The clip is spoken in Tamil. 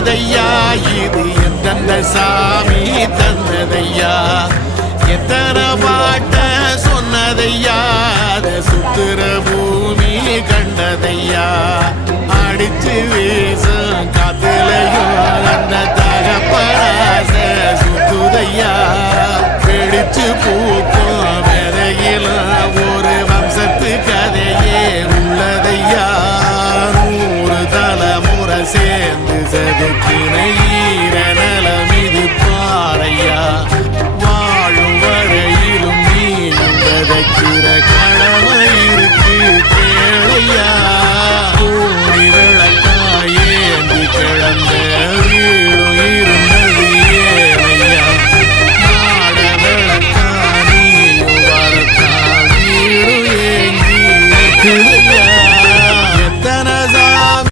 தந்ததையா? இது எந்தெந்த சாமி தந்ததையா? எத்தனை பாட்ட சொன்னதையா? சுத்துற பூமி கண்டதையா? அடிச்சு வீசும் காத்துலையும் அந்த தகப்பராச சுத்துதையா? பிடிச்சு பூக்கும் விதையிலும் ஒரு வம்சத்து கதையே உள்ளதையா? நூறு தலைமுறை சேர்ந்து செதுக்கின ஈரன